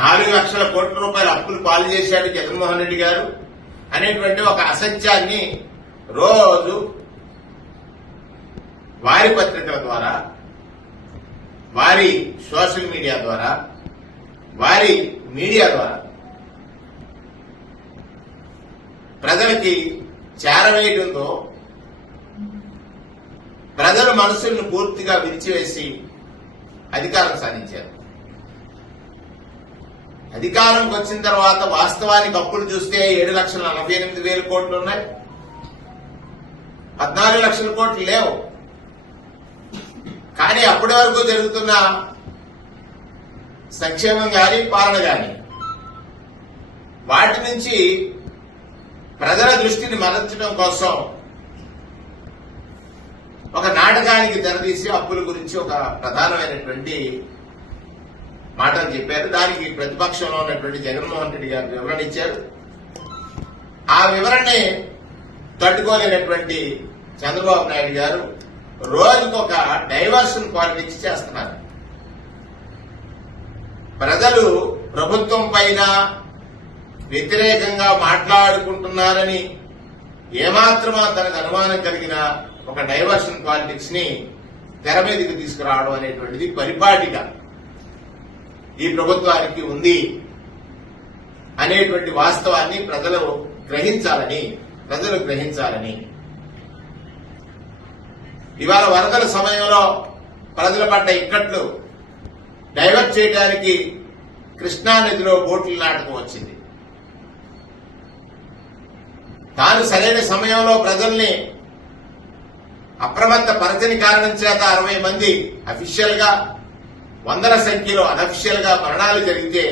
4 లక్షల కోట్ల రూపాయల అప్పులు పాలు చేశాడు జగన్మోహన్ రెడ్డి గారు అనేటువంటి ఒక అసత్యాన్ని రోజు వారి పత్రికల ద్వారా, వారి సోషల్ మీడియా ద్వారా, వారి మీడియా ద్వారా ప్రజలకి చేరవేయడంతో ప్రజల మనసులను పూర్తిగా విరిచివేసి అధికారం సాధించారు. అధికారంకి వచ్చిన తర్వాత వాస్తవానికి అప్పులు చూస్తే 7,48,000 కోట్లు ఉన్నాయి. 14 లక్షల కోట్లు లేవు. కానీ అప్పటి వరకు జరుగుతున్న సంక్షేమం గాని పాలన గాని వాటి నుంచి ప్రజల దృష్టిని మరల్చడం కోసం ఒక నాటకానికి తెరదీసి అప్పుల గురించి ఒక ప్రధానమైనటువంటి మాటలు చెప్పారు. దానికి ప్రతిపక్షంలో ఉన్నటువంటి జగన్మోహన్ రెడ్డి గారు వివరణ ఇచ్చారు. ఆ వివరణని తట్టుకోలేనటువంటి చంద్రబాబు నాయుడు గారు రోజుకొక డైవర్షన్ పాలిటిక్స్ చేస్తున్నారు. ప్రజలు ప్రభుత్వం పైన వ్యతిరేకంగా మాట్లాడుకుంటున్నారని ఏమాత్రమా తనకు అనుమానం కలిగిన ఒక డైవర్షన్ పాలిటిక్స్ ని తెర మీదకి తీసుకురావడం అనేటువంటిది పరిపాటిగా ఈ ప్రభుత్వానికి ఉంది అనేటువంటి వాస్తవాన్ని ప్రజలు గ్రహించాలని ఇవాళ వరదల సమయంలో ప్రజల పడ్డ ఇక్కట్లు డైవర్ట్ చేయడానికి కృష్ణా నదిలో బోట్ల నాటకం వచ్చింది. తాను సరైన సమయంలో ప్రజల్ని అప్రమత్త పరచని కారణం చేత 60 మంది అఫీషియల్ గా, వందల సంఖ్యలో అనఫిషియల్ గా మరణాలు జరిగితే